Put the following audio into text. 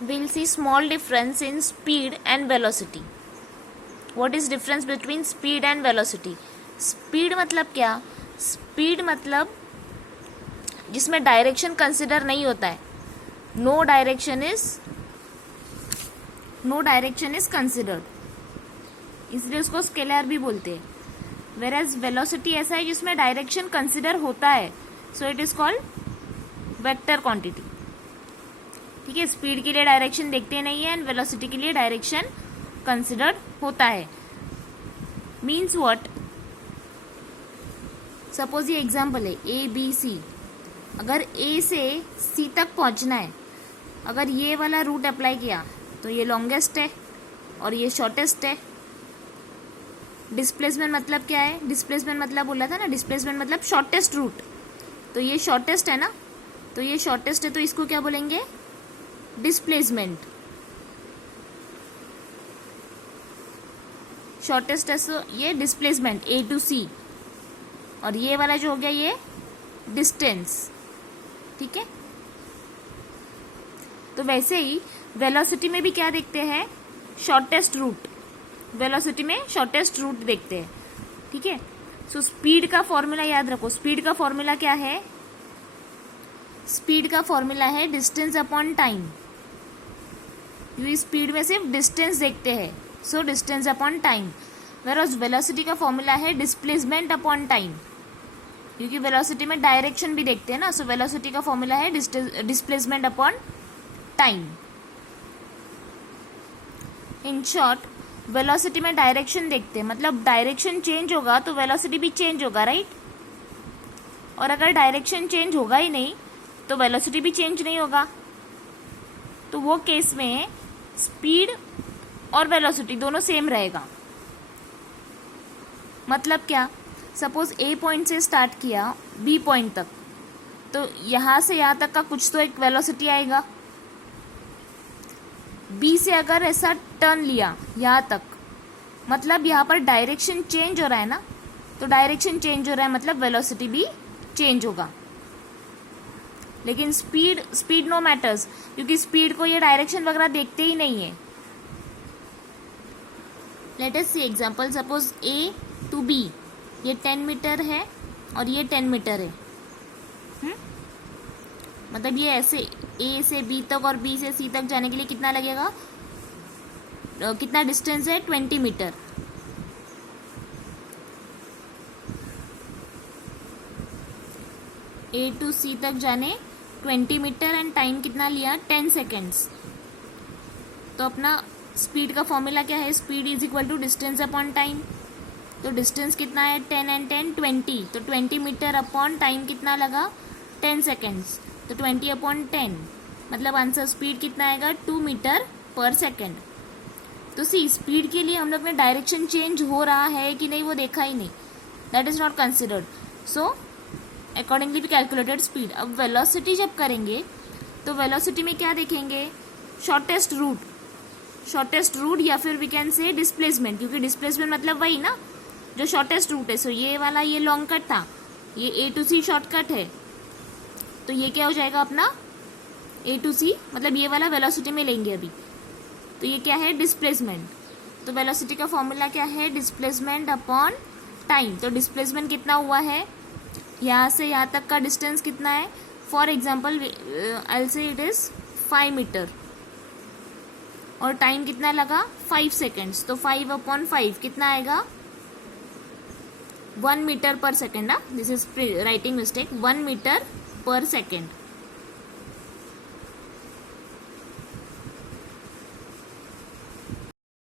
we'll see small difference in speed and velocity. What is difference between speed and velocity? Speed मतलब क्या? Speed मतलब जिसमें direction consider नहीं होता है. नो डायरेक्शन इज कंसिडर्ड, इसलिए उसको स्केलर भी बोलते हैं. वेरएज वेलोसिटी ऐसा है जिसमें डायरेक्शन कंसिडर होता है, so it is called vector quantity. ठीक है, स्पीड के लिए डायरेक्शन देखते नहीं है एंड वेलोसिटी के लिए डायरेक्शन कंसिडर्ड होता है. Means what? सपोज ये एग्जाम्पल है ABC. अगर A से C तक पहुंचना है, अगर ये वाला रूट अप्लाई किया तो ये लॉन्गेस्ट है और ये शॉर्टेस्ट है. डिस्प्लेसमेंट मतलब क्या है? डिस्प्लेसमेंट मतलब बोला था ना, डिस्प्लेसमेंट मतलब शॉर्टेस्ट रूट. तो ये शॉर्टेस्ट है ना, तो ये शॉर्टेस्ट है, तो इसको क्या बोलेंगे? डिस्प्लेसमेंट. शॉर्टेस्ट है तो ये डिस्प्लेसमेंट A to C, और ये वाला जो हो गया ये डिस्टेंस. ठीक है, तो वैसे ही वेलोसिटी में भी क्या देखते हैं? Shortest route. वेलोसिटी में शॉर्टेस्ट रूट देखते हैं. ठीक है, सो स्पीड का फॉर्मूला याद रखो. स्पीड का फॉर्मूला क्या है? स्पीड का फॉर्मूला है डिस्टेंस अपॉन टाइम. क्योंकि स्पीड में सिर्फ डिस्टेंस देखते हैं, so distance upon time. Whereas velocity का फॉर्मूला है डिस्प्लेसमेंट अपॉन टाइम, क्योंकि वेलोसिटी में डायरेक्शन भी देखते हैं ना. सो वेलोसिटी का फॉर्मूला है displacement upon time. In short, velocity में डायरेक्शन देखते हैं, मतलब डायरेक्शन चेंज होगा तो वेलोसिटी भी चेंज होगा, राइट? और अगर डायरेक्शन चेंज होगा ही नहीं तो वेलोसिटी भी चेंज नहीं होगा. तो वो केस में स्पीड और वेलोसिटी दोनों सेम रहेगा. मतलब क्या? सपोज A पॉइंट से स्टार्ट किया B पॉइंट तक, तो यहां से यहां तक का कुछ तो एक वेलोसिटी आएगा. B से अगर ऐसा टर्न लिया यहां तक, मतलब यहां पर डायरेक्शन चेंज हो रहा है ना, तो डायरेक्शन चेंज हो रहा है मतलब वेलोसिटी भी चेंज होगा. लेकिन स्पीड नो मैटर्स, क्योंकि स्पीड को ये डायरेक्शन वगैरह देखते ही नहीं है. Let us see example. Suppose A to B, ये 10 मीटर है और ये 10 मीटर है. मतलब ये ऐसे A से B तक और B से C तक जाने के लिए कितना लगेगा? कितना डिस्टेंस है? 20 मीटर. A to C तक जाने 20 मीटर एंड टाइम कितना लिया? 10 सेकेंड्स. तो अपना स्पीड का फॉर्मूला क्या है? Speed is equal to distance upon time. तो डिस्टेंस कितना है? 10 एंड 10 20. तो 20 मीटर अपॉन टाइम कितना लगा? 10 सेकेंड्स. तो 20 अपॉन 10, मतलब आंसर स्पीड कितना आएगा? 2 मीटर पर सेकेंड. तो सी, स्पीड के लिए हम लोग ने डायरेक्शन चेंज हो रहा है कि नहीं वो देखा ही नहीं. That is not considered. So accordingly भी कैलकुलेटेड स्पीड. अब वेलोसिटी जब करेंगे तो वेलोसिटी में क्या देखेंगे? Shortest route. शॉर्टेस्ट रूट या फिर वी कैन से डिस्प्लेसमेंट, क्योंकि डिस्प्लेसमेंट मतलब वही ना जो शॉर्टेस्ट रूट है. सो ये वाला ये लॉन्ग कट था, ये A to C शॉर्टकट है, तो ये क्या हो जाएगा अपना? A to C, मतलब ये वाला वेलोसिटी में लेंगे अभी. तो ये क्या है? डिस्प्लेसमेंट. तो वेलोसिटी का फॉर्मूला क्या है? Displacement upon time. तो डिस्प्लेसमेंट कितना हुआ है? यहाँ से यहाँ तक का डिस्टेंस कितना है? For example I will say it is 5 metre और टाइम कितना लगा? 5 सेकेंड्स. तो 5 अपॉन 5 कितना आएगा? 1 मीटर पर सेकेंड. ना, this is writing mistake. 1 metre पर सेकेंड.